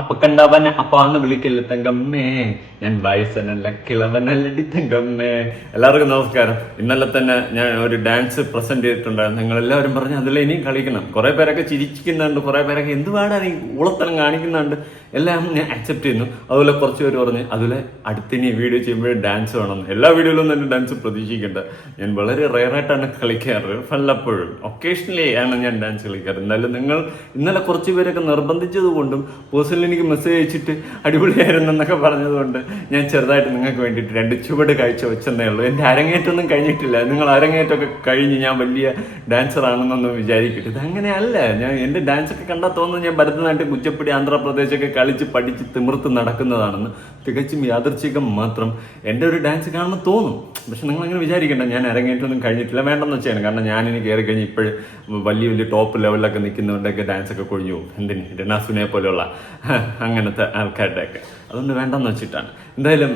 അപ്പൊ കണ്ടവനെ അപ്പാന്ന് വിളിക്കല്ല തങ്കമ്മേ, ഞാൻ വയസ്സനല്ല കിളവനല്ലടി തങ്കമ്മേ. എല്ലാവർക്കും നമസ്കാരം. ഇന്നലെ തന്നെ ഞാൻ ഒരു ഡാൻസ് പ്രസന്റ് ചെയ്തിട്ടുണ്ടായിരുന്നു. നിങ്ങൾ എല്ലാവരും പറഞ്ഞു അതിൽ ഇനിയും കളിക്കണം. കുറെ പേരൊക്കെ ചിരിക്കുന്നുണ്ട്, കുറെ പേരൊക്കെ എന്തുവാടാ നീ ഊളത്തരം കാണിക്കുന്നുണ്ട്. എല്ലാം ഞാൻ അക്സെപ്റ്റ് ചെയ്യുന്നു. അതുപോലെ കുറച്ച് പേര് പറഞ്ഞ് അതുപോലെ അടുത്തിനി വീഡിയോ ചെയ്യുമ്പോഴേ ഡാൻസ് വേണമെന്ന്. എല്ലാ വീഡിയോയിലും തന്നെ ഡാൻസ് പ്രതീക്ഷിക്കേണ്ട. ഞാൻ വളരെ റെയറായിട്ടാണ് കളിക്കാറ്, വല്ലപ്പോഴും ഒക്കേഷണലി ആണ് ഞാൻ ഡാൻസ് കളിക്കാറ്. എന്നാലും നിങ്ങൾ ഇന്നലെ കുറച്ച് പേരൊക്കെ നിർബന്ധിച്ചത് കൊണ്ടും പേഴ്സണലി എനിക്ക് മെസ്സേജ് അയച്ചിട്ട് അടിപൊളിയായിരുന്നെന്നൊക്കെ പറഞ്ഞതുകൊണ്ട് ഞാൻ ചെറുതായിട്ട് നിങ്ങൾക്ക് വേണ്ടിയിട്ട് 2 ചുവട് കാഴ്ച വെച്ചെന്നേ ഉള്ളൂ. എൻ്റെ അരങ്ങേറ്റമൊന്നും കഴിഞ്ഞിട്ടില്ല. നിങ്ങൾ അരങ്ങേറ്റമൊക്കെ കഴിഞ്ഞ് ഞാൻ വലിയ ഡാൻസർ ആണെന്നൊന്നും വിചാരിക്കട്ടെ. ഇതങ്ങനെയല്ല. ഞാൻ എൻ്റെ ഡാൻസൊക്കെ കണ്ടാൽ തോന്നുന്നു ഞാൻ ഭരതനാട്യം, കുച്ചിപ്പുടി, ആന്ധ്രാപ്രദേശൊക്കെ കളിച്ച് പഠിച്ച് തിമിർത്ത് നടക്കുന്നതാണെന്ന്. തികച്ചും യാദൃച്ഛികം മാത്രം എൻ്റെ ഒരു ഡാൻസ് കാണുമ്പോൾ തോന്നും. പക്ഷെ നിങ്ങൾ അങ്ങനെ വിചാരിക്കേണ്ട, ഞാൻ അരങ്ങേറ്റമൊന്നും കഴിഞ്ഞിട്ടില്ല. വേണ്ടെന്ന് വെച്ചാണ്. കാരണം ഞാനിനി കയറി കഴിഞ്ഞ് ഇപ്പോഴും വലിയ വലിയ ടോപ്പ് ലെവലിലൊക്കെ നിൽക്കുന്നവരുടെയൊക്കെ ഡാൻസൊക്കെ കൊഴിഞ്ഞു പോകും. എന്തിന് രനാസുനെ പോലെയുള്ള അങ്ങനത്തെ ആൾക്കാരുടെയൊക്കെ. അതുകൊണ്ട് വേണ്ടെന്ന് വെച്ചിട്ടാണ്. എന്തായാലും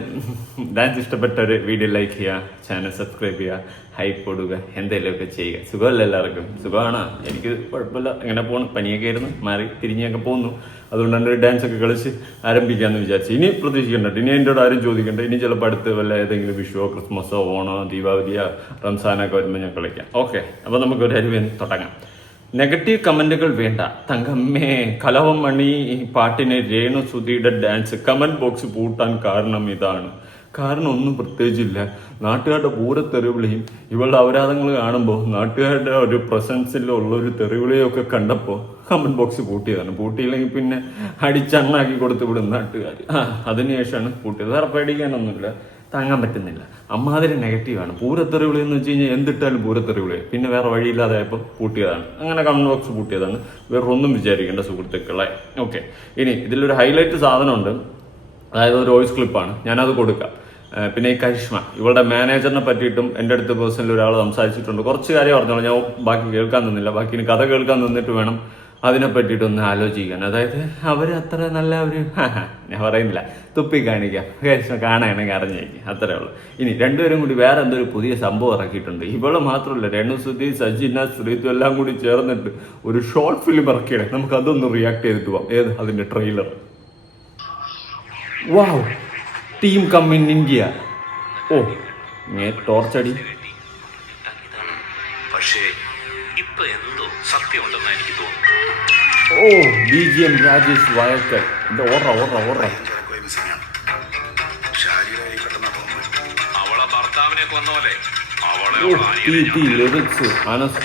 ഡാൻസ് ഇഷ്ടപ്പെട്ട ഒരു വീഡിയോ ലൈക്ക് ചെയ്യുക, ചാനൽ സബ്സ്ക്രൈബ് ചെയ്യുക, ഹൈപ്പ് കൊടുക്കുക, എന്തെങ്കിലുമൊക്കെ ചെയ്യുക. സുഖമല്ല എല്ലാവർക്കും? സുഖമാണ്. എനിക്ക് കുഴപ്പമില്ല, അങ്ങനെ പോകണം. പനിയൊക്കെ ആയിരുന്നു, മാറി തിരിഞ്ഞൊക്കെ പോകുന്നു. അതുകൊണ്ട് എൻ്റെ ഒരു ഡാൻസ് ഒക്കെ കളിച്ച് ആരംഭിക്കാമെന്ന് വിചാരിച്ചു. ഇനി പ്രതീക്ഷിക്കേണ്ട, ഇനി എൻ്റെ ആരും ചോദിക്കേണ്ട. ഇനി ചിലപ്പോൾ അടുത്ത് വല്ല ഏതെങ്കിലും വിഷുവോ ക്രിസ്മസോ ഓണോ ദീപാവലിയോ റംസാനൊക്കെ വരുമ്പോൾ ഞാൻ കളിക്കാം. ഓക്കെ, അപ്പോൾ നമുക്കൊരു അരുവി തുടങ്ങാം. നെഗറ്റീവ് കമന്റുകൾ വേണ്ട തങ്കമ്മേ. കലവം മണി പാട്ടിന് രേണു സുധിയുടെ ഡാൻസ് കമന്റ് ബോക്സ് പൂട്ടാൻ കാരണം ഇതാണ്. കാരണം ഒന്നും പ്രത്യേകിച്ചില്ല. നാട്ടുകാരുടെ പൂരത്തെറിവിളിയും ഇവളുടെ അപരാധങ്ങൾ കാണുമ്പോൾ നാട്ടുകാരുടെ ഒരു പ്രസൻസിലുള്ള ഒരു തെറിവിളിയൊക്കെ കണ്ടപ്പോൾ കമന്റ് ബോക്സ് പൂട്ടിയതാണ്. പൂട്ടിയില്ലെങ്കിൽ പിന്നെ അടിച്ചണ്ണാക്കി കൊടുത്തു വിടും നാട്ടുകാർ. അതിനുശേഷമാണ് പൂട്ടിയത്. വേറെ പേടിക്കാനൊന്നുമില്ല, താങ്ങാൻ പറ്റുന്നില്ല. അമ്മാതിരി നെഗറ്റീവാണ്. പൂരത്തെറിവിളി എന്ന് വെച്ച് കഴിഞ്ഞാൽ എന്തിട്ടാലും പൂരത്തെറിവിളി. പിന്നെ വേറെ വഴിയില്ലാതായപ്പോൾ പൂട്ടിയതാണ്. അങ്ങനെ കമന്റ് ബോക്സ് പൂട്ടിയതാണ്. വേറെ ഒന്നും വിചാരിക്കേണ്ട സുഹൃത്തുക്കളെ. ഓക്കെ, ഇനി ഇതിലൊരു ഹൈലൈറ്റ് സാധനമുണ്ട്. അതായത് ഒരു വോയിസ് ക്ലിപ്പാണ്, ഞാനത് കൊടുക്കാം. പിന്നെ ഈ കരിഷ്മ, ഇവളുടെ മാനേജറിനെ പറ്റിയിട്ടും എൻ്റെ അടുത്ത് പേഴ്സണലി ഒരാൾ സംസാരിച്ചിട്ടുണ്ട്. കുറച്ച് കാര്യം പറഞ്ഞോളൂ, ഞാൻ ബാക്കി കേൾക്കാൻ നിന്നില്ല. ബാക്കി ഇനി കഥ കേൾക്കാൻ നിന്നിട്ട് വേണം അതിനെ പറ്റിയിട്ടൊന്ന് ആലോചിക്കാൻ. അതായത് അവർ അത്ര നല്ല ഒരു ഞാൻ പറയുന്നില്ല, തുപ്പി കാണിക്കാം. കരിഷ്മ കാണുകയാണെങ്കിൽ അറിഞ്ഞേക്കും, അത്രേ ഉള്ളൂ. ഇനി രണ്ടുപേരും കൂടി വേറെ എന്തോ ഒരു പുതിയ സംഭവം ഇറക്കിയിട്ടുണ്ട്. ഇവള് മാത്രമല്ല, രേണു സുധി, സജിന, ശ്രീതു എല്ലാം കൂടി ചേർന്നിട്ട് ഒരു ഷോർട്ട് ഫിലിം ഇറക്കിയിടേ. നമുക്ക് അതൊന്ന് റിയാക്ട് ചെയ്തിട്ട് പോവാം. ഏത് അതിൻ്റെ trailer. Wow, team come in India. ഓ, ടോർച്ചടി. പക്ഷേ ഇപ്പൊ എന്തോ സത്യമുണ്ടെന്ന് എനിക്ക് തോന്നുന്നു. ഓ, BGM രാജേഷ് വായക്കൽ. അവളെ ഭർത്താവിനെ കൊന്നോലെ ലിറിക്സ് അനസ്.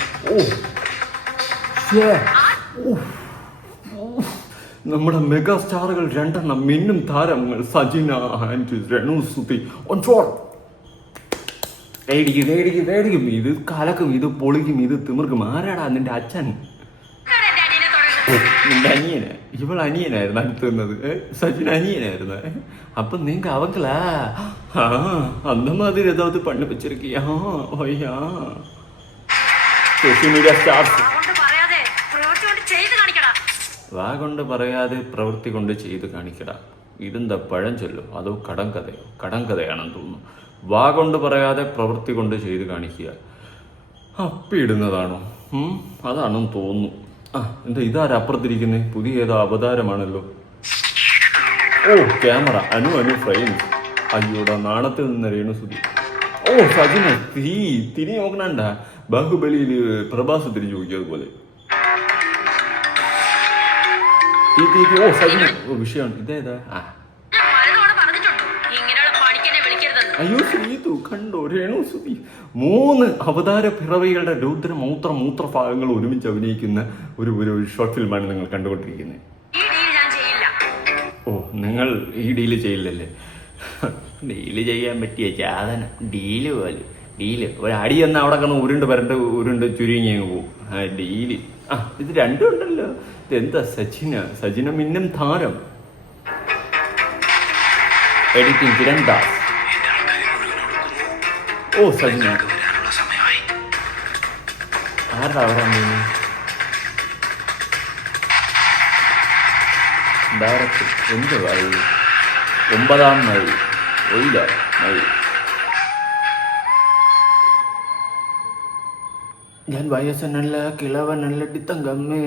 നമ്മുടെ മെഗാ സ്റ്റാറുകൾ 2 മിന്നും താരങ്ങൾ Sajina and Renu Sudhi on four. വേടിക്കും. ഇത് കലക്കും, ഇത് പൊളിക്കും, ഇത് തിമിർക്കും. ആരാടാ നിന്റെ അച്ഛൻ? നിന്റെ അനിയന്. ഇവൾ അനിയനായിരുന്നു അടുത്ത് നിന്നത്. സജിന അനിയനായിരുന്നു. അപ്പൊ നിങ്ങക്ക് അവക്കളാ അന്ന മാതിരി ഏതാവത് പണ്ണ് വെച്ചിരിക്കുക. Social media stars. വാ കൊണ്ട് പറയാതെ പ്രവൃത്തി കൊണ്ട് ചെയ്ത് കാണിക്കട. ഇതെന്താ പഴം ചൊല്ലോ അതോ കടംകഥയോ? കടംകഥയാണെന്ന് തോന്നുന്നു. വാ കൊണ്ട് പറയാതെ പ്രവൃത്തി കൊണ്ട് ചെയ്ത് കാണിക്കുക. അപ്പിടുന്നതാണോ? അതാണെന്ന് തോന്നുന്നു. എന്താ ഇതാരാ അപ്പുറത്തിരിക്കുന്നത്? പുതിയ ഏതോ അവതാരമാണല്ലോ. ഓ, ക്യാമറ അനു ഫ്രെയിം. അയ്യോടാ, നാണത്തിൽ നിന്ന് രേണു സുധി. ഓ, സജിന തിരി നോക്കണണ്ട. ബാഹുബലിയില് പ്രഭാസ് തിരിഞ്ഞു നോക്കിയത് പോലെ. ഓ, സജിന. ഓ, വിഷയമാണ് ഇതേതാ? അയ്യോ, ശ്രീതു കണ്ടോ? രേണു സുധി 3 അവതാര പിറവികളുടെ രൗദ്ര ഭാഗങ്ങൾ ഒരുമിച്ച് അഭിനയിക്കുന്ന ഒരു ഷോർട്ട് ഫിലിമാണ് നിങ്ങൾ കണ്ടുകൊണ്ടിരിക്കുന്നത്. ഓ, നിങ്ങൾ ഈ ഡീല് ചെയ്യില്ലല്ലേ? ഡീല് ചെയ്യാൻ പറ്റിയ സാധനം ഡീല് പോലെ. ഡീല് ഒരു അടി വന്ന് അവിടെ കിടന്ന് ഉരുണ്ട് ചുരുങ്ങി അങ്ങ് പോകും. ഡീല്. ഇത് രണ്ടും ഉണ്ടല്ലോ. ഇതെന്താ? സജിന മിന്നും താരം. എഡിറ്റിംഗ് കിരൺ ദാസ്. ഓ സജ്ഞ വരാനുള്ള സമയമായി. ആരുടെ അവിടെ ഡയറക്റ്റ് എന്ത് വഴി 9-ാം മഴി ഒയില മഴി. ഞാൻ വയസ്സനല്ല കിളവനല്ല തങ്കമ്മേ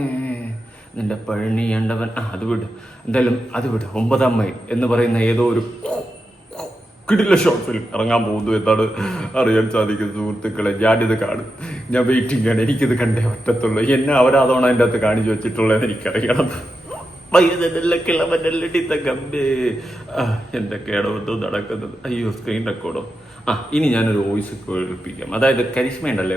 നിന്റെ പഴണിയേണ്ടവൻ. അത് വിടും, എന്തായാലും അത് വിടും. 9-ാം മൈൽ എന്ന് പറയുന്ന ഏതോ ഒരു കിടില ഷോർട്ട് ഫിലിം ഇറങ്ങാൻ പോകുന്നു എന്നാണ് അറിയാൻ സാധിക്കുന്നത് സുഹൃത്തുക്കളെ. ഞാനിത് കാണും, ഞാൻ വെയിറ്റിംഗ് ആണ്. എനിക്കിത് കണ്ടേ പറ്റത്തുള്ളൂ. എന്നെ അവരാതോണം അതിൻ്റെ അകത്ത് കാണിച്ചു വെച്ചിട്ടുള്ളതെന്ന് എനിക്കറിയണം. വയസ്സനല്ല കിളവനല്ലടി തങ്കമ്മേ. എന്തൊക്കെയാണോ എന്തോ നടക്കുന്നത്. അയ്യോ, സ്ക്രീൻ റെക്കോർഡോ. ഇനി ഞാനൊരു വോയിസ് കേൾപ്പിക്കാം. അതായത് കരിഷ്മ ഉണ്ടല്ലോ,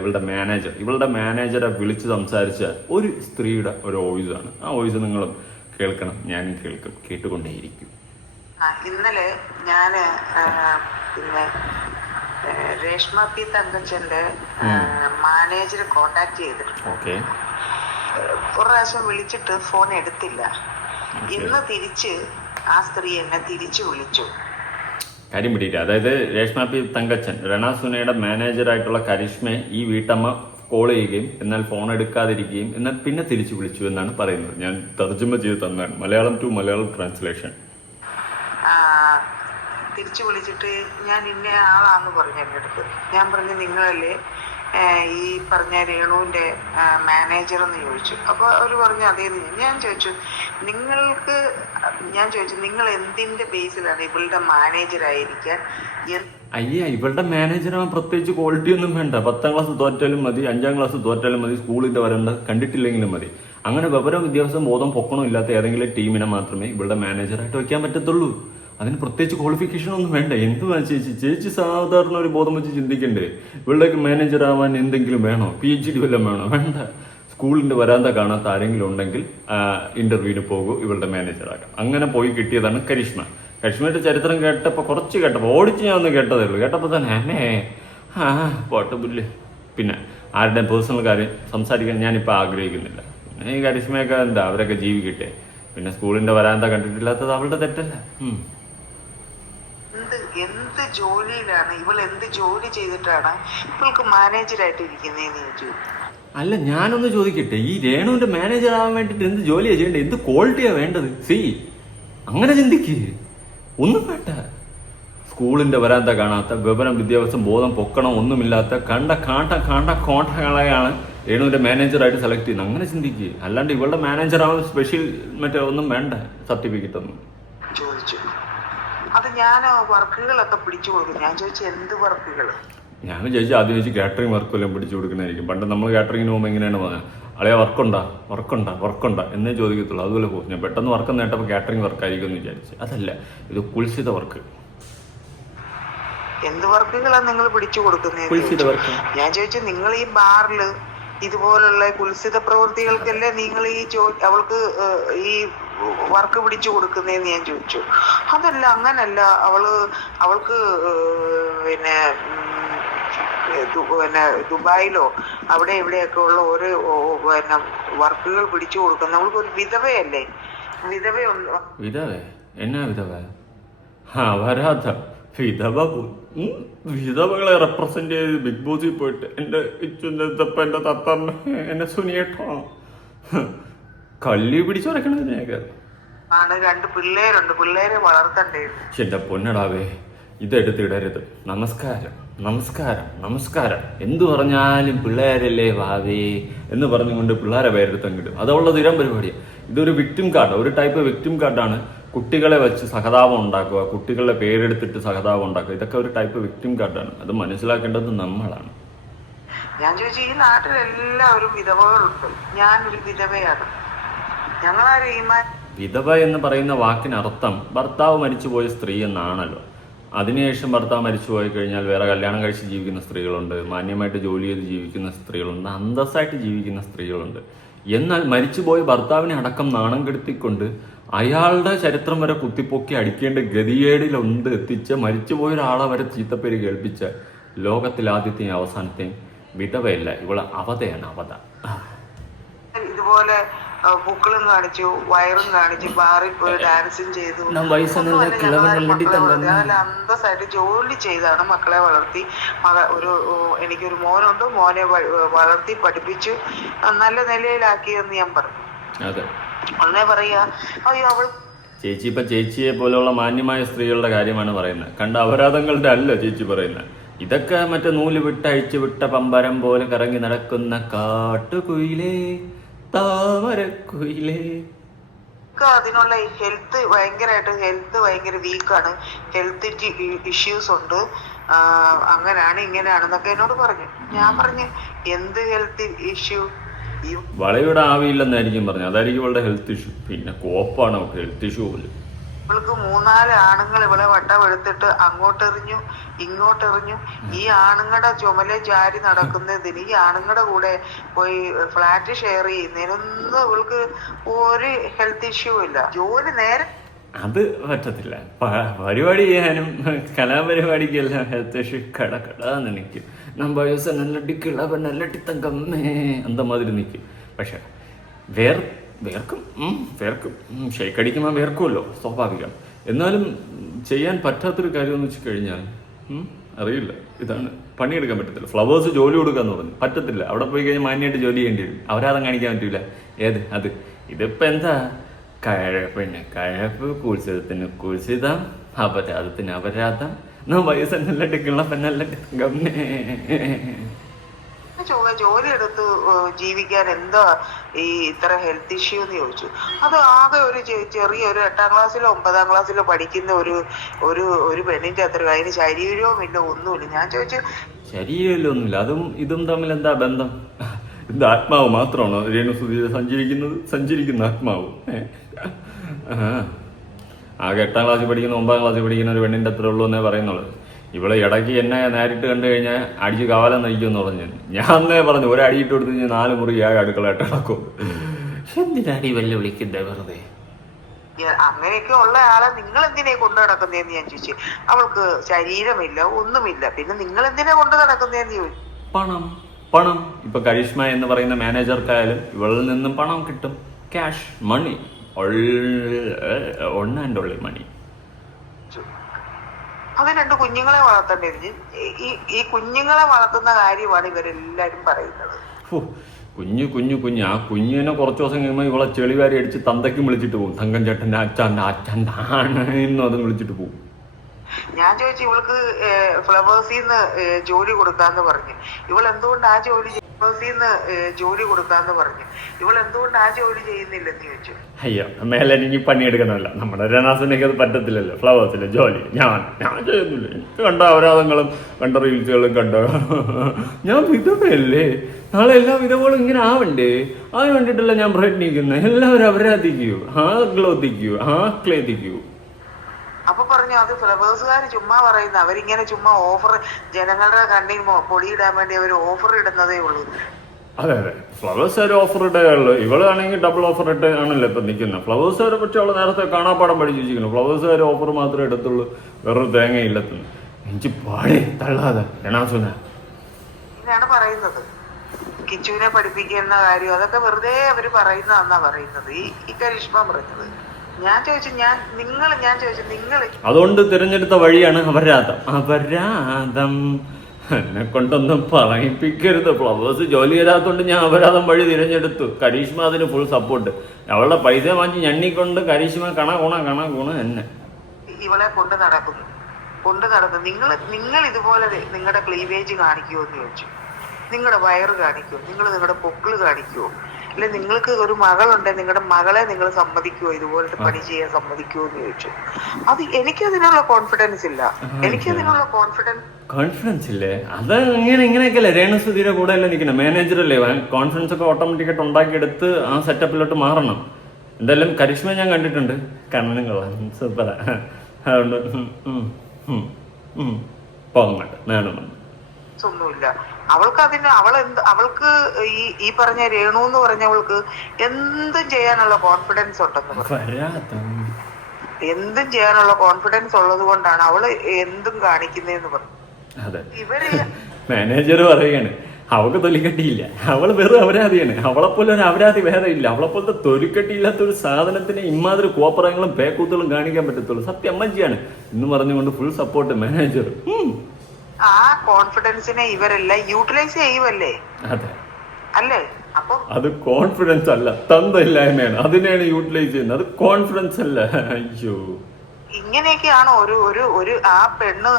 ഇവളുടെ മാനേജറെ വിളിച്ച് സംസാരിച്ച ഒരു സ്ത്രീയുടെ ഒരു വോയിസ് ആണ്. ആ വോയിസ് നിങ്ങളും കേൾക്കണം, ഞാനും കേൾക്കും, കേട്ടുകൊണ്ടേയിരിക്കും. ഇന്നലെ ഞാന് പിന്നെ രേഷ്മ പി തങ്കച്ചന്റെ മാനേജർ കോണ്ടാക്ട് ചെയ്തിട്ടുണ്ട്. ഓക്കെ. ഒരു പ്രാവശ്യം വിളിച്ചിട്ട് ഫോൺ എടുത്തില്ല. ഇന്ന് തിരിച്ച് ആ സ്ത്രീ എന്നെ തിരിച്ചു വിളിച്ചു. കാര്യം പിടിയില്ല. അതായത് രേഷ്മ പി തങ്കച്ചൻ, രണ സുനയുടെ മാനേജറായിട്ടുള്ള കരിഷ്മയെ ഈ വീട്ടമ്മ കോൾ ചെയ്യുകയും എന്നാൽ ഫോൺ എടുക്കാതിരിക്കുകയും എന്നാൽ പിന്നെ തിരിച്ചു വിളിച്ചു എന്നാണ് പറയുന്നത്. ഞാൻ തർജ്ജമ ചെയ്ത് തന്നതാണ്, മലയാളം ടു മലയാളം ട്രാൻസ്ലേഷൻ. തിരിച്ചു വിളിച്ചിട്ട് ഞാൻ ഇന്ന ആളാന്ന് പറഞ്ഞു എൻ്റെ അടുത്ത്. ഞാൻ പറഞ്ഞു നിങ്ങളല്ലേ ഈ പറഞ്ഞ രേണുവിന്റെ മാനേജർ എന്ന് ചോദിച്ചു. അപ്പോൾ അവർ പറഞ്ഞു അതേന്ന്. ഞാൻ ചോദിച്ചു നിങ്ങൾ എന്തിന്റെ ബേസിലാണ് ഇവളുടെ മാനേജറായിരിക്കാൻ? ഇവളുടെ മാനേജറാവാൻ പ്രത്യേകിച്ച് ക്വാളിറ്റി ഒന്നും വേണ്ട. 10ാം ക്ലാസ് തോറ്റാലും മതി, 5ാം ക്ലാസ് തോറ്റാലും മതി, സ്കൂളിന്റെ വരണ്ട കണ്ടിട്ടില്ലെങ്കിലും മതി. അങ്ങനെ വിവരം വിദ്യാഭ്യാസം ബോധം പൊക്കണോ ഇല്ലാത്ത ഏതെങ്കിലും ടീമിനെ മാത്രമേ ഇവളുടെ മാനേജറായിട്ട് വയ്ക്കാൻ പറ്റത്തുള്ളൂ. അതിന് പ്രത്യേകിച്ച് ക്വാളിഫിക്കേഷൻ ഒന്നും വേണ്ട. എന്തുവാ ചേച്ചി സാധാരണ ഒരു ബോധം വെച്ച് ചിന്തിക്കണ്ടേ? ഇവളുടെ മാനേജർ ആവാൻ എന്തെങ്കിലും വേണോ? PhD വല്ലതും വേണോ? വേണ്ട. സ്കൂളിന്റെ വരാന്ത കാണാത്ത ആരെങ്കിലും ഉണ്ടെങ്കിൽ ഇന്റർവ്യൂവിന് പോകൂ, ഇവളുടെ മാനേജറാകാം. അങ്ങനെ പോയി കിട്ടിയതാണ് കരിഷ്മയുടെ ചരിത്രം കുറച്ച് കേട്ടപ്പോൾ ഓടിച്ച് ഞാൻ ഒന്ന് കേട്ടതേ ഉള്ളൂ. കേട്ടപ്പോൾ തന്നെ പോട്ടബുല്ല്. പിന്നെ ആരുടെ പേഴ്സണൽ കാര്യം സംസാരിക്കാൻ ഞാനിപ്പോൾ ആഗ്രഹിക്കുന്നില്ല. പിന്നെ ഈ കരിഷ്മയൊക്കെ എന്താ, അവരൊക്കെ ജീവിക്കട്ടെ. പിന്നെ സ്കൂളിന്റെ വരാന്ത കണ്ടിട്ടില്ലാത്തത് അവളുടെ തെറ്റല്ല. എന്ത് ജോലിയിലാണ് എന്ത് ജോലി ചെയ്തിട്ടാണ് ഇവൾക്ക് മാനേജറായിട്ട് ഇരിക്കുന്നതെന്ന് ചോദിച്ചു. അല്ല, ഞാനൊന്ന് ചോദിക്കട്ടെ, ഈ രേണുവിന്റെ മാനേജർ ആവാൻ വേണ്ടിട്ട് എന്ത് ജോലിയാ ചെയ്യേണ്ടത്? എന്ത് ക്വാളിറ്റിയാ വേണ്ടത്? അങ്ങനെ ചിന്തിക്ക്. ഒന്നും വേണ്ട. സ്കൂളിന്റെ വരാന്ത കാണാത്ത, വിവരം വിദ്യാഭ്യാസം ബോധം പൊക്കണം ഒന്നുമില്ലാത്ത കണ്ട കോട്ടകളെയാണ് രേണുവിന്റെ മാനേജറായിട്ട് സെലക്ട് ചെയ്യുന്നത്. അങ്ങനെ ചിന്തിക്കുക. അല്ലാണ്ട് ഇവളുടെ മാനേജർ ആവാൻ സ്പെഷ്യൽ മറ്റേ ഒന്നും വേണ്ട, സർട്ടിഫിക്കറ്റ് ഒന്നും ചോദിച്ചു. അത് ഞാൻ വർക്കുകളൊക്കെ പിടിച്ചു കൊടുക്കും. ഞാൻ ചോദിച്ചു എന്ത് വർക്കുകൾ? ഞാൻ ആദ്യം ചോദിച്ചു കാറ്ററിംഗ് വർക്കെല്ലാം പിടിച്ചു കൊടുക്കുന്നതായിരിക്കും. പണ്ട് നമ്മൾ കാറ്ററിങ്ങിന് പോകുമ്പോൾ എങ്ങനെയാണ് പറഞ്ഞത്, അളയാ വർക്കുണ്ടാ എന്നേ ചോദിക്കത്തുള്ളൂ. അതുപോലെ പോകും. ഞാൻ പെട്ടെന്ന് വർക്ക് നേട്ടപ്പോൾ കാറ്ററിംഗ് വർക്കായിരിക്കും എന്ന് വിചാരിച്ചു. അതല്ല, ഇത് കുൽസിത വർക്ക്. എന്ത് വർക്കുകളാണ് നിങ്ങൾ പിടിച്ചു കൊടുക്കുന്നത്? ഞാൻ ചോദിച്ചു നിങ്ങൾ ഈ ബാറില് ഇതുപോലുള്ള കുൽസിത പ്രവൃത്തികൾക്കല്ലേ നിങ്ങൾ ഈ അവൾക്ക് ഈ വർക്ക് പിടിച്ചു കൊടുക്കുന്നതെന്ന് ഞാൻ ചോദിച്ചു. അതല്ല, അങ്ങനല്ല. അവൾക്ക് പിന്നെ ദുബായിലോ അവിടെ ഇവിടെയൊക്കെ ഉള്ള ഓരോ പിന്നെ വർക്കുകൾ പിടിച്ചു കൊടുക്കുന്ന അവൾക്ക് ഒരു വിധവയല്ലേ? വിധവകളെ റെപ്രസെന്റ് ചെയ്ത് ബിഗ് ബോസിൽ പോയിട്ട് എന്റെ തത്തമ്മ എന്നെ സുനിയേട്ടോ കള്ളി പിടിച്ചുറക്കണതിനേക്ക് ആണ്. 2 പിള്ളേരുണ്ട്, പിള്ളേരെ വളർത്തണ്ടേ? എന്റെ പൊന്നടാവേ, ഇതെടുത്തിടരുത്. നമസ്കാരം എന്തു പറഞ്ഞാലും പിള്ളേരല്ലേ വാവേ എന്ന് പറഞ്ഞുകൊണ്ട് പിള്ളേരെ പേരെടുത്തങ്ങിടും. അതുള്ള സ്ഥിരം പരിപാടിയാണ്. ഇതൊരു വിക്ടിം കാർഡ്, ഒരു ടൈപ്പ് വിക്ടിം കാർഡാണ്. കുട്ടികളെ വെച്ച് സഹതാപം ഉണ്ടാക്കുക, കുട്ടികളുടെ പേരെടുത്തിട്ട് സഹതാപം ഉണ്ടാക്കുക, ഇതൊക്കെ ഒരു ടൈപ്പ് വിക്ടിം കാർഡാണ്. അത് മനസ്സിലാക്കേണ്ടത് നമ്മളാണ്. ഞാൻ ചോദിച്ചു, ഈ നാട്ടിലെല്ലാവരും വിധവകളുണ്ട്, ഞാനൊരു വിധവയാണ്, ഞങ്ങളാരും വിധവ എന്ന് പറയുന്ന വാക്കിനർത്ഥം ഭർത്താവ് മരിച്ചുപോയ സ്ത്രീ എന്നാണല്ലോ. അതിനുശേഷം ഭർത്താവ് മരിച്ചു പോയി കഴിഞ്ഞാൽ വേറെ കല്യാണം കഴിച്ച് ജീവിക്കുന്ന സ്ത്രീകളുണ്ട്, മാന്യമായിട്ട് ജോലി ചെയ്ത് ജീവിക്കുന്ന സ്ത്രീകളുണ്ട്, അന്തസ്സായിട്ട് ജീവിക്കുന്ന സ്ത്രീകളുണ്ട്. എന്നാൽ മരിച്ചുപോയ ഭർത്താവിനെ അടക്കം നാണം കെടുത്തിക്കൊണ്ട് അയാളുടെ ചരിത്രം വരെ കുത്തിപ്പൊക്കി അടിക്കേണ്ട ഗതികേടിലുണ്ട് എത്തിച്ച് മരിച്ചുപോയ ഒരാളെ വരെ ചീത്തപ്പേര് കേൾപ്പിച്ച ലോകത്തിൽ ആദ്യത്തെയും അവസാനത്തെയും വിധവയല്ല, ഇവള് അവതയാണ്. ഇതുപോലെ പൂക്കളും കാണിച്ചു, വയറും കാണിച്ചു, ബാറിൽ പോയി ഡാൻസും ചെയ്തു. അന്തസ്സായിട്ട് ജോലി ചെയ്താണ് മക്കളെ വളർത്തി. എനിക്കൊരു മോനുണ്ട്, മോനെ വളർത്തി പഠിപ്പിച്ചു നല്ല നിലയിലാക്കിയെന്ന് ഞാൻ പറഞ്ഞു. ഒന്നേ പറയാ, അയ്യോ അവൾ ചേച്ചി ഇപ്പൊ ചേച്ചിയെ പോലെയുള്ള മാന്യമായ സ്ത്രീകളുടെ കാര്യമാണ് പറയുന്നത്. കണ്ട അപരാധങ്ങളുടെ അല്ല ചേച്ചി പറയുന്നത്. ഇതൊക്കെ മറ്റേ നൂല് വിട്ടഴിച്ചു വിട്ട പമ്പരം പോലെ കറങ്ങി നടക്കുന്ന കാട്ടുകുയിലേ താമരക്കുയിലേ. അതിനുള്ള ഹെൽത്ത് ഭയങ്കര വീക്കാണ്, ഹെൽത്ത് ഇഷ്യൂസ് ഉണ്ട്, അങ്ങനെയാണ് ഇങ്ങനെയാണെന്നൊക്കെ എന്നോട് പറഞ്ഞു. ഞാൻ പറഞ്ഞു എന്ത് ഹെൽത്ത് ഇഷ്യൂ? വളയുടെ ആവിയില്ലെന്നായിരിക്കും പറഞ്ഞു. അതായിരിക്കും ഇവളുടെ ഹെൽത്ത് ഇഷ്യൂ. പിന്നെ കോപ്പാണ് അവൾക്ക് ഹെൽത്ത് ഇഷ്യൂ പോലും. ഇവൾക്ക് 3-4 ആണുങ്ങൾ ഇവളെ വട്ടം എടുത്തിട്ട് അങ്ങോട്ടെറിഞ്ഞു ഇങ്ങോട്ടെറിഞ്ഞു. ഈ ആണുങ്ങളുടെ ചുമലെ ചാരി നടക്കുന്നതിന്, ഈ ആണുങ്ങളുടെ കൂടെ പോയി ഫ്ലാറ്റ് ഷെയർ ചെയ്യുന്നതിനൊന്നും ഇവൾക്ക് ഒരു ഹെൽത്ത് ഇഷ്യൂ ഇല്ല. ജോലി നേരെ അത് പറ്റത്തില്ല. പരിപാടി ചെയ്യാനും കലാപരിപാടിക്കെല്ലാം ഹെൽത്ത് ഇഷ്യൂ കടകടാന്ന് നിൽക്കും. വയസ്സ് നല്ലടി കിളവൻ നല്ലടി തങ്കമ്മേ അന്ത മാതിരി നിൽക്കും. പക്ഷെ വേർക്കും ഷെയ്ക്കടിക്കുമ്പോൾ വേർക്കുമല്ലോ, സ്വാഭാവികം. എന്നാലും ചെയ്യാൻ പറ്റാത്തൊരു കാര്യമെന്ന് വെച്ച് കഴിഞ്ഞാൽ അറിയില്ല, ഇതാണ് പണിയെടുക്കാൻ പറ്റത്തില്ല. ഫ്ലവേഴ്സ് ജോലി കൊടുക്കാന്ന് പറഞ്ഞു, പറ്റത്തില്ല. അവിടെ പോയി കഴിഞ്ഞാൽ മാന്യമായിട്ട് ജോലി ചെയ്യേണ്ടി വരും. അവരാധം കാണിക്കാൻ പറ്റൂല. അത് ഇതിപ്പോ എന്താ കഴപ്പ് കുത്സിതത്തിന് കുത്സിതം, അപരാധത്തിന് അപരാധം. വയസ്സ് നല്ലടി കിളവൻ നല്ലടി തങ്കമ്മേ. ജോലി എടുത്ത് ജീവിക്കാൻ എന്താ ഈ ഇത്ര ഹെൽത്ത് ഇഷ്യൂ എന്ന് ചോദിച്ചു. അത് ആകെ ഒരു ചെറിയൊരു 8ാം ക്ലാസ്സിലോ 9ാം ക്ലാസ്സിലോ പഠിക്കുന്ന ഒരു പെണ്ണിന്റെ അത്ര, അതിന് ശരീരവും ഇല്ല, ഒന്നുമില്ല. ഞാൻ ചോദിച്ചു ശരീരമില്ല, ഒന്നുമില്ല. അതും ഇതും തമ്മിൽ എന്താ ബന്ധം? ഇത് ആത്മാവ് മാത്രമാണോ രേണുസുധീര സഞ്ചരിക്കുന്ന ആത്മാവ്? ആകെ 8ാം ക്ലാസ്സിൽ പഠിക്കുന്ന 9ാം ക്ലാസ്സിൽ പഠിക്കുന്ന ഒരു പെണ്ണിന്റെ അത്ര ഉള്ളൂ എന്നേ പറയുന്നുള്ളൂ. ഇവള് ഇടയ്ക്ക് എന്നെ നേരിട്ട് കണ്ടു കഴിഞ്ഞാൽ അടിച്ച് കാലം നയിക്കുമെന്ന് പറഞ്ഞു. ഞാൻ അന്നേ പറഞ്ഞു, ഒരടിയിട്ട് കൊടുത്തു കഴിഞ്ഞാൽ 4 മുറി അടുക്കളയായിട്ട് നടക്കും. എന്തിനാടി വെല്ലുവിളിക്കുന്നത് വെറുതെ? അങ്ങനെയൊക്കെ ഉള്ള ആളെ നിങ്ങൾ എന്തിനാ കൊണ്ടു നടക്കുന്നതെന്ന് ഞാൻ ചോദിച്ചു. അവൾക്ക് ശരീരമില്ല, ഒന്നുമില്ല, പിന്നെ നിങ്ങൾ എന്തിനാ കൊണ്ടു നടക്കുന്നതെന്ന് ചോദിച്ചു. പണം ഇപ്പൊ കരിഷ്മ എന്ന് പറയുന്ന മാനേജർക്കായാലും ഇവളിൽ നിന്നും പണം കിട്ടും. Cash money, one and only money. അത് 2 കുഞ്ഞുങ്ങളെ വളർത്തേണ്ടത്. ഈ കുഞ്ഞുങ്ങളെ വളർത്തുന്ന കാര്യമാണ് ഇവരെല്ലാരും പറയുന്നത്. കുഞ്ഞു ആ കുഞ്ഞിനെ കുറച്ച് ദിവസം കഴിയുമ്പോൾ ഇവളെ ചെളിവാരി അടിച്ച് തന്തയ്ക്കും വിളിച്ചിട്ട് പോകും. തങ്കം ചേട്ടൻ്റെ അച്ഛൻ്റെ ആണെന്നും അതും വിളിച്ചിട്ട് പോകും. ഞാൻ ചോദിച്ചു, ഇവൾക്ക് ഫ്ലവേഴ്സിന്ന് ജോലി കൊടുക്കാന്ന് പറഞ്ഞു. ഇവൾ എന്തുകൊണ്ട് ആ ജോലി ചെയ്യുന്നില്ലെന്ന് ചോദിച്ചു. അയ്യോ, മേലെ എനിക്ക് പണിയെടുക്കണമല്ല. നമ്മുടെ രണാസിനൊക്കെ അത് പറ്റത്തില്ലല്ലോ. ഫ്ലവേഴ്സിലെ ജോലി ഞാൻ ചെയ്യുന്നില്ല. എനിക്ക് കണ്ട അപരാധങ്ങളും കണ്ട റീൽസുകളും കണ്ടോ. ഞാൻ വിധവയല്ലേ, നാളെ എല്ലാ വിധവകളും ഇങ്ങനെ ആവണ്ടേ? അതിന് വേണ്ടിയിട്ടല്ല ഞാൻ പ്രയത്നിക്കുന്നത്. എല്ലാവരും അപരാധിക്കൂ, ക്ലേദിക്കൂ. അപ്പൊ പറഞ്ഞു, അത് ഫ്ലവേഴ്സുകാര് ചുമ്മാ പറയുന്ന, അവരിങ്ങനെ ചുമ്മാ ഓഫർ, ജനങ്ങളുടെ കണ്ണിൽ പൊടിയിടാൻ വേണ്ടി അവർ ഓഫർ ഇടുന്നതേ ഉള്ളൂ. അതെ, ഫ്ലവേഴ്സുകാർ ഓഫർ ഇട്ടേ ഉള്ളൂ. ഇവളാണെങ്കിൽ ഡബിൾ ഓഫർ ഇട്ട് ആണല്ലോ ഇപ്പൊ നിൽക്കുന്നത്. ഫ്ലവേഴ്സുകാരെ പറ്റി അവള് നേരത്തെ കാണാപ്പാടം പഠിച്ചു വെച്ചിരിക്കുന്നു. ഫ്ലവേഴ്സുകാർ ഓഫർ മാത്രമേ എടുത്തുള്ളൂ, വേറൊരു തേങ്ങയില്ലെത്തുന്നു. എനിക്ക് പാടി തള്ളാതെ ഇതാണ് പറയുന്നത്. കിച്ചുവിനെ പഠിപ്പിക്കുന്ന കാര്യം അതൊക്കെ വെറുതെ അവര് പറയുന്നതെന്നാ പറയുന്നത്, ഈ കരിഷ്മ പറയുന്നത്. ഞാൻ ചോദിച്ചു, നിങ്ങൾ അതുകൊണ്ട് തിരഞ്ഞെടുത്ത വഴിയാണ് അപരാധം. എന്നെ കൊണ്ടൊന്നും പറയിപ്പിക്കരുത്. ഫ്ലവേഴ്സ് ജോലി ചെയ്താത്തോണ്ട് ഞാൻ അപരാധം വഴി തിരഞ്ഞെടുത്തു. കരീഷ്മ അതിന് ഫുൾ സപ്പോർട്ട്. അവളുടെ പൈസ വാങ്ങി ഞണ്ണിക്കൊണ്ട് കരീഷ്മ കണ ഗുണ എന്നെ ഇവളെ കൊണ്ട് നടക്കുന്നു. നിങ്ങൾ ഇതുപോലെ നിങ്ങളുടെ ക്ലീവേജ് കാണിക്കുമോ എന്ന് ചോദിച്ചു. നിങ്ങളുടെ വയറ് കാണിക്കുമോ? നിങ്ങളുടെ പൊക്കിള് കാണിക്കുമോ? അല്ലെ നിങ്ങൾക്ക് ഒരു മകളുണ്ട്, നിങ്ങളുടെ മകളെ നിങ്ങൾ സമ്മതിക്കുമോ? ഇതുപോലത്തെ പണി ചെയ്യാൻ സമ്മതിക്കുമോ എന്ന് ചോദിച്ചു. അത് എനിക്കതിനുള്ള കോൺഫിഡൻസ് ഇല്ല. കോൺഫിഡൻസ് ഇല്ലേ? അത് ഇങ്ങനെയൊക്കെയല്ലേ രേണുസുധീരെ കൂടെ അല്ലേ നിൽക്കണം. മാനേജറല്ലേ, കോൺഫിഡൻസ് ഒക്കെ ഓട്ടോമാറ്റിക്കായിട്ട് ഉണ്ടാക്കിയെടുത്ത് ആ സെറ്റപ്പിലോട്ട് മാറണം. എന്തായാലും കരിഷ്മ ഞാൻ കണ്ടിട്ടുണ്ട്, കണ്ണുകളാണ് സൂപ്പറാ. അതുകൊണ്ട് പോകണ്ട വേണമെന്ന് ഒന്നുമില്ല അവൾക്ക് ഈ പറഞ്ഞ രേണു എന്ന് പറഞ്ഞവൾക്ക് എന്തും ചെയ്യാനുള്ള കോൺഫിഡൻസ് ഉള്ളത് കൊണ്ടാണ് അവള് എന്തും കാണിക്കുന്നതെന്ന് പറഞ്ഞു. അതെ, മാനേജർ പറയുകയാണ് അവൾക്ക് തൊലിക്കട്ടിയില്ല. അവള് വെറും അപരാധിയാണ്. അവളെപ്പോലെ ഒരു അപരാധി വേറെ ഇല്ല. അവളെപ്പോലത്തെ തൊലിക്കട്ടിയില്ലാത്ത ഒരു സാധനത്തിന് ഇമാതിരി കോപ്പറങ്ങളും പേക്കൂത്തുകളും കാണിക്കാൻ പറ്റത്തുള്ളൂ. സത്യം അമ്മജിയാണ് എന്ന് പറഞ്ഞുകൊണ്ട് ഫുൾ സപ്പോർട്ട് മാനേജർ. ആ കോൺഫിഡൻസിനെ ഇവരെല്ലാം യൂട്ടിലൈസ് ചെയ്യുമല്ലേ? അതെ, അല്ലേ? അപ്പൊ അത് കോൺഫിഡൻസ് അല്ല, തന്തയില്ലായ്മയാണ്. അതിനെയാണ് യൂട്ടിലൈസ് ചെയ്യുന്നത്. അത് കോൺഫിഡൻസ് അല്ല. അയ്യോ, ഇങ്ങനെയൊക്കെയാണോ ഒരു ആ പെണ്ണ്,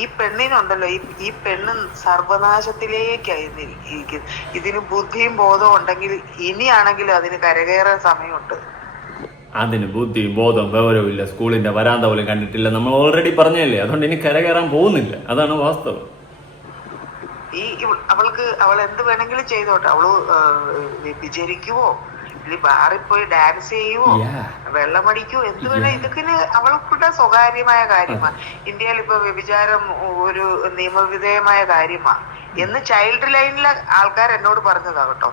ഈ പെണ്ണിനുണ്ടല്ലോ, ഈ പെണ്ണ് സർവനാശത്തിലേക്കായിരിക്കും. ഇതിന് ബുദ്ധിയും ബോധവും ഉണ്ടെങ്കിൽ ഇനിയാണെങ്കിലും അതിന് കരകയറാൻ സമയമുണ്ട്. അതിന് ബുദ്ധിയും ബോധവും വിവരവും ഇല്ല. സ്കൂളിന്റെ വരാന്ത പോലും കണ്ടിട്ടില്ല. നമ്മൾ ഓൾറെഡി പറഞ്ഞല്ലേ. അതുകൊണ്ട് ഇനി കരകയറാൻ പോകുന്നില്ല. അതാണ് വാസ്തവം. അവൾ എന്ത് വേണമെങ്കിലും ചെയ്തോട്ടെ. അവള് വിചരിക്കുവോ, ഇനി ബാറിൽ പോയി ഡാൻസ് ചെയ്യുവോ, വെള്ളമടിക്കുവോ, എന്ത് വേണേ, ഇതൊക്കെ അവൾക്കുടെ സ്വകാര്യമായ കാര്യമാണ്. ഇന്ത്യയിൽ ഇപ്പൊ വ്യഭിചാരം ഒരു നിയമവിധേയമായ കാര്യമാണ് എന്ന് ചൈൽഡ് ലൈനിലെ ആൾക്കാർ എന്നോട് പറഞ്ഞതാ കേട്ടോ.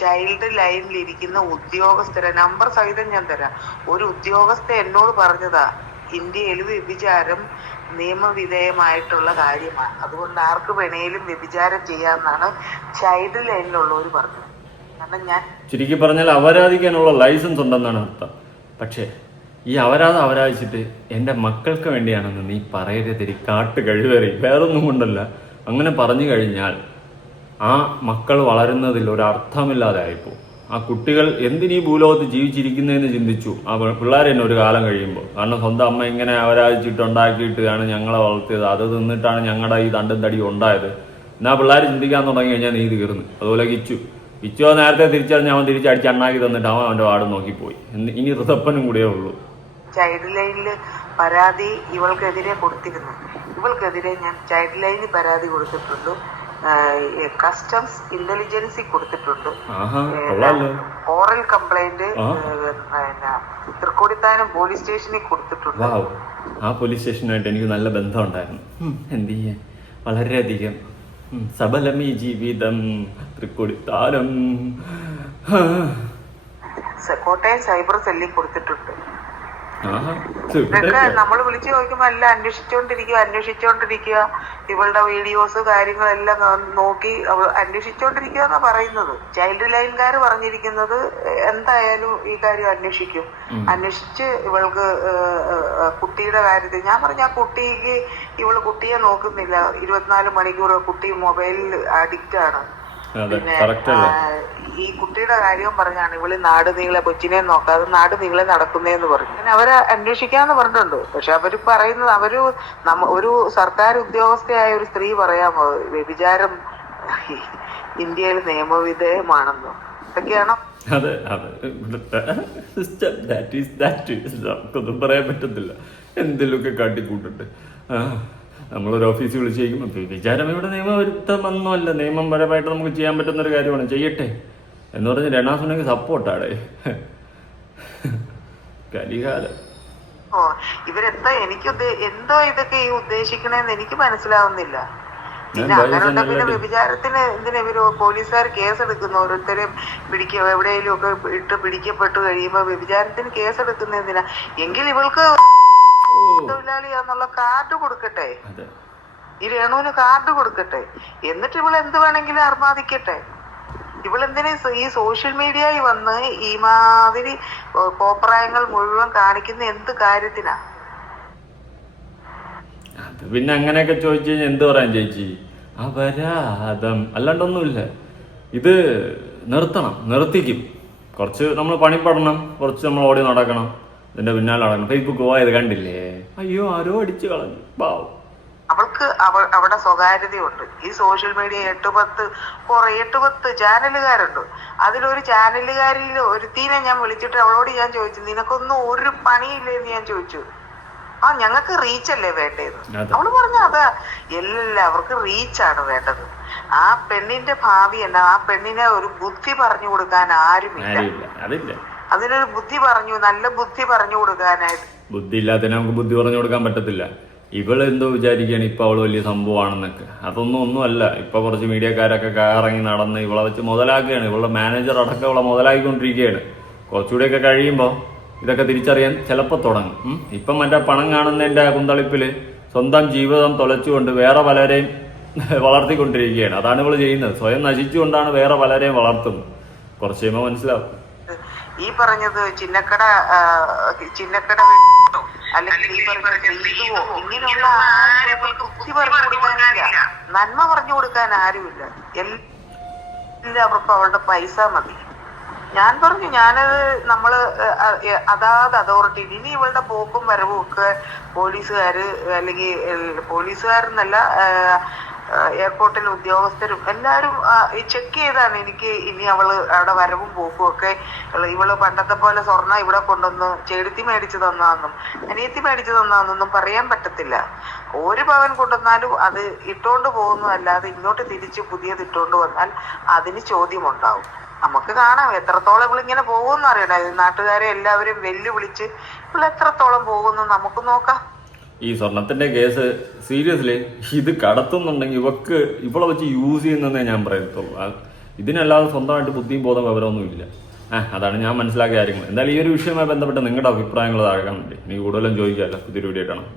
ചൈൽഡ് ലൈനിൽ ഇരിക്കുന്ന ഉദ്യോഗസ്ഥരെ നമ്പർ സഹിതം ഞാൻ തരാം. ഒരു ഉദ്യോഗസ്ഥ എന്നോട് പറഞ്ഞതാ, ഇന്ത്യയിൽ വ്യഭിചാരം നിയമവിധേയമായിട്ടുള്ള കാര്യമാണ്, അതുകൊണ്ട് ആർക്ക് വേണേലും വ്യഭിചാരം ചെയ്യാമെന്നാണ് ചൈൽഡ് ലൈനിലുള്ളവർ പറഞ്ഞത്. കാരണം ഞാൻ ചുരുക്കി പറഞ്ഞാൽ അപരാധിക്കാനുള്ള ലൈസൻസ് ഉണ്ടെന്നാണ് അർത്ഥം. പക്ഷേ ഈ അപരാധം അപരാധിച്ചിട്ട് എൻ്റെ മക്കൾക്ക് വേണ്ടിയാണെന്ന് നീ പറയരുതെരി, കാട്ട് കഴിവേറി. വേറൊന്നും കൊണ്ടല്ല. അങ്ങനെ പറഞ്ഞു കഴിഞ്ഞാൽ ആ മക്കൾ വളരുന്നതിൽ ഒരർത്ഥമില്ലാതെ ആയിപ്പോ. ആ കുട്ടികൾ എന്തിനീ ഭൂലോകത്ത് ജീവിച്ചിരിക്കുന്നതെന്ന് ചിന്തിച്ചു ആ പിള്ളേർ തന്നെ ഒരു കാലം കഴിയുമ്പോൾ. കാരണം സ്വന്തം അമ്മ ഇങ്ങനെ അപരാധിച്ചിട്ട് ഉണ്ടാക്കിയിട്ടാണ് ഞങ്ങളെ വളർത്തിയത്, അത് തിന്നിട്ടാണ് ഞങ്ങളുടെ ഈ തണ്ടും തടി ഉണ്ടായത്. എന്നാ പിള്ളേർ ചിന്തിക്കാൻ തുടങ്ങി കഴിഞ്ഞാൽ നീ തീർന്നു. അതുപോലെ കിച്ചു നേരത്തെ തിരിച്ചറിഞ്ഞ് അവൻ തിരിച്ചടിച്ച് അണ്ണാക്കി തന്നിട്ട് അവൻ അവൻ്റെ വാർഡ് നോക്കിപ്പോയി. ഇനി ഋതപ്പനും കൂടിയേ ഉള്ളൂ. ചൈൽഡ് ലൈനിൽ പരാതി ഇവൾക്കെതിരെ കൊടുത്തിരുന്നു. ഇവൾക്കെതിരെ ഞാൻ ചൈൽഡ് ലൈനിൽ പരാതി കൊടുത്തിട്ടുണ്ട്, കസ്റ്റംസ് ഇന്റലിജൻസി കൊടുത്തിട്ടുണ്ട്, ഓറൽ കംപ്ലൈന്റ് തൃക്കോടിത്താനം പോലീസ് സ്റ്റേഷനിൽ കൊടുത്തിട്ടുണ്ട്. ആ പോലീസ് സ്റ്റേഷനായിട്ട് എനിക്ക് നല്ല ബന്ധം ഉണ്ടായിരുന്നു. എന്ത് ചെയ്യാൻ, വളരെയധികം സബലമീ ജീവിതം തൃക്കൊടിത്താനം. കോട്ടയം സൈബർ സെല്ലിൽ കൊടുത്തിട്ടുണ്ട്. ഇതൊക്കെ നമ്മൾ വിളിച്ചു ചോദിക്കുമ്പോ എല്ലാം അന്വേഷിച്ചോണ്ടിരിക്കുക. ഇവളുടെ വീഡിയോസ് കാര്യങ്ങളെല്ലാം നോക്കി അന്വേഷിച്ചോണ്ടിരിക്കുക എന്നാ പറയുന്നത്. ചൈൽഡ് ലൈൻകാർ പറഞ്ഞിരിക്കുന്നത് എന്തായാലും ഈ കാര്യം അന്വേഷിക്കും. അന്വേഷിച്ച് ഇവൾക്ക് കുട്ടിയുടെ കാര്യത്തിൽ ഞാൻ പറഞ്ഞ ആ കുട്ടിക്ക് ഇവള് കുട്ടിയെ നോക്കുന്നില്ല. 24 മണിക്കൂർ കുട്ടി മൊബൈലിൽ അഡിക്റ്റ് ആണ്. പിന്നെ ഈ കുട്ടിയുടെ കാര്യവും പറഞ്ഞാണ് ഇവള് നാട് നീളെ കൊച്ചിനെ നോക്കാതെ നാട് നീളെ നടക്കുന്നേന്ന് പറഞ്ഞു. അങ്ങനെ അവരെ അന്വേഷിക്കാന്ന് പറഞ്ഞിട്ടുണ്ട്. പക്ഷെ അവര് പറയുന്നത് ഒരു സർക്കാർ ഉദ്യോഗസ്ഥയായ ഒരു സ്ത്രീ പറയാമോ വ്യഭിചാരം ഇന്ത്യയിൽ നിയമവിധേയമാണെന്നോ? ഇതൊക്കെയാണോ? അതെ അതെ, നമുക്കൊന്നും പറയാൻ പറ്റത്തില്ല. എന്തെങ്കിലുമൊക്കെ കാട്ടിക്കൂട്ടിട്ട് നമ്മളൊരു ഓഫീസിൽ വിളിച്ച് ചോദിക്കുമ്പോൾ വിചാരം ഇവിടെ നിയമവിരുദ്ധമൊന്നുമല്ല, നിയമപരമായിട്ട് നമുക്ക് ചെയ്യാൻ പറ്റുന്നൊരു കാര്യമാണ്, ചെയ്യട്ടെ എന്ന് പറഞ്ഞ് രണാസുനെങ്കിൽ സപ്പോർട്ടാടേ. കലികാലം. ഇവരെന്താ എന്തോ ഇതൊക്കെ ഈ ഉദ്ദേശിക്കണേന്ന് എനിക്ക് മനസ്സിലാവുന്നില്ല. പിന്നെ അങ്ങനെ പിന്നെ വ്യഭിചാരത്തിന് എന്തിനാ ഇവര് പോലീസുകാർ കേസെടുക്കുന്നു? ഓരോരുത്തരെയും എവിടെയെങ്കിലും ഒക്കെ ഇട്ട് പിടിക്കപ്പെട്ടു കഴിയുമ്പോ വ്യഭിചാരത്തിന് കേസെടുക്കുന്ന എന്തിനാ? എങ്കിൽ ഇവൾക്ക് തൊഴിലാളിയാന്നുള്ള കാർഡ് കൊടുക്കട്ടെ, ഈ രേണുവിന് കാർഡ് കൊടുക്കട്ടെ. എന്നിട്ട് ഇവൾ എന്ത് വേണമെങ്കിലും അർമാദിക്കട്ടെ. ഇവളെന്തിനാ ഈ സോഷ്യൽ മീഡിയയിൽ വന്ന് ഈ മാതിരി കോപ്രായങ്ങൾ മുഴുവൻ കാണിക്കുന്ന എന്ത് കാര്യത്തിനാ? അത് പിന്നെ അങ്ങനെയൊക്കെ ചോദിച്ചു കഴിഞ്ഞാൽ എന്ത് പറയാൻ ചേച്ചി? അപരാധം അല്ലാണ്ടൊന്നുമില്ല. ഇത് നിർത്തിക്കും. കുറച്ച് നമ്മൾ പണിപ്പെടണം, കുറച്ച് നമ്മൾ ഓടി നടക്കണം, ഇതിന്റെ പിന്നാലെ നടക്കണം. ഫേസ്ബുക്ക് പോയത് കണ്ടില്ലേ? അയ്യോ ആരോ അടിച്ചു കളഞ്ഞു പാവം. അവൾക്ക് അവിടെ സ്വകാര്യതയുണ്ട്. ഈ സോഷ്യൽ മീഡിയ 8-10 ചാനലുകാരുണ്ട്. അതിലൊരു ചാനലുകാരിൽ ഒരുത്തീനെ ഞാൻ വിളിച്ചിട്ട് അവളോട് ഞാൻ ചോദിച്ചു, നിനക്കൊന്നും ഒരു പണിയില്ലേന്ന് ഞാൻ ചോദിച്ചു. ഞങ്ങൾക്ക് റീച്ചല്ലേ വേണ്ടത്? അവള് പറഞ്ഞ അതാ, എല്ലാവർക്കും റീച്ചാണ് വേണ്ടത്. ആ പെണ്ണിന്റെ ഭാവി എന്നാ? ആ പെണ്ണിനെ ഒരു ബുദ്ധി പറഞ്ഞു കൊടുക്കാൻ ആരുമില്ല. അതിനൊരു നല്ല ബുദ്ധി പറഞ്ഞു കൊടുക്കാനായിട്ട്. ബുദ്ധി ഇല്ലാത്തതിനെ നമുക്ക് ബുദ്ധി പറഞ്ഞു കൊടുക്കാൻ പറ്റത്തില്ല. ഇവളെന്തോ വിചാരിക്കുകയാണ് ഇപ്പൊ അവള് വലിയ സംഭവമാണെന്നൊക്കെ. ഒന്നുമല്ല. ഇപ്പൊ കുറച്ച് മീഡിയക്കാരൊക്കെ കയറങ്ങി നടന്ന് ഇവളെ വെച്ച് മുതലാക്കുകയാണ്. ഇവളുടെ മാനേജർ അടക്കം ഇവളെ മുതലാക്കിക്കൊണ്ടിരിക്കുകയാണ്. കുറച്ചുകൂടെയൊക്കെ കഴിയുമ്പോൾ ഇതൊക്കെ തിരിച്ചറിയാൻ ചിലപ്പോൾ തുടങ്ങും. ഇപ്പം മറ്റേ പണം കാണുന്നതിന്റെ കുന്തളിപ്പില് സ്വന്തം ജീവിതം തൊലച്ചുകൊണ്ട് വേറെ പലരെയും വളർത്തിക്കൊണ്ടിരിക്കുകയാണ്. അതാണ് ഇവള് ചെയ്യുന്നത്. സ്വയം നശിച്ചുകൊണ്ടാണ് വേറെ പലരെയും വളർത്തുന്നത്. കുറച്ച് കഴിയുമ്പോൾ മനസ്സിലാവും. ഈ പറഞ്ഞത് ചിന്നക്കട അല്ലെങ്കിൽ ഈ പറഞ്ഞ ശ്രീതുവോ ഇങ്ങനെയുള്ള ആരും ബുദ്ധി പറഞ്ഞു കൊടുക്കാനില്ല, നന്മ പറഞ്ഞു കൊടുക്കാൻ ആരുമില്ല. എല്ലാവർക്കും അവളുടെ പൈസ മതി. ഞാൻ പറഞ്ഞു, ഞാനത് നമ്മള് അതാത് അതോറിറ്റി, ഇനി ഇവളുടെ പോക്കും വരവും ഒക്കെ പോലീസുകാര് അല്ലെങ്കിൽ പോലീസുകാരെന്നല്ല എയർപോർട്ടിൽ ഉദ്യോഗസ്ഥരും എല്ലാവരും ചെക്ക് ചെയ്താണ് എനിക്ക് ഇനി അവള് അവിടെ വരവും പോക്കും ഒക്കെ. ഇവള് പണ്ടത്തെ പോലെ സ്വർണ്ണ ഇവിടെ കൊണ്ടുവന്ന് ചെടുത്തി മേടിച്ചു തന്നാന്നും അനിയത്തി മേടിച്ചു തന്നാന്നൊന്നും പറയാൻ പറ്റത്തില്ല. 1 പവൻ കൊണ്ടുവന്നാലും അത് ഇട്ടോണ്ട് പോകുന്നു, അല്ലാതെ ഇങ്ങോട്ട് തിരിച്ച് പുതിയത് ഇട്ടോണ്ട് വന്നാൽ അതിന് ചോദ്യമുണ്ടാവും. നമുക്ക് കാണാം എത്രത്തോളം ഇവളിങ്ങനെ പോകുമെന്ന് അറിയണം. നാട്ടുകാരെ എല്ലാവരും വെല്ലുവിളിച്ച് ഇവൾ എത്രത്തോളം പോകുന്നു നമുക്ക് നോക്കാം. ഈ സ്വർണത്തിന്റെ കേസ് സീരിയസ്ലി ഇത് കടത്തുന്നുണ്ടെങ്കിൽ ഇവളെ വെച്ച് യൂസ് ചെയ്യുന്നതേ ഞാൻ പറയത്തുള്ളൂ. ഇതിനല്ലാതെ സ്വന്തമായിട്ട് ബുദ്ധിയും ബോധം വിവരമൊന്നും ഇല്ല. അതാണ് ഞാൻ മനസ്സിലാക്കിയ കാര്യങ്ങൾ. എന്തായാലും ഈ ഒരു വിഷയവുമായി ബന്ധപ്പെട്ട് നിങ്ങളുടെ അഭിപ്രായങ്ങൾ താഴെ കാണണ്ടേ. എനിക്ക് കൂടുതലും ചോദിക്കാമല്ലോ. പുതിയൊരു വീഡിയോ കാണാം. ബൈ.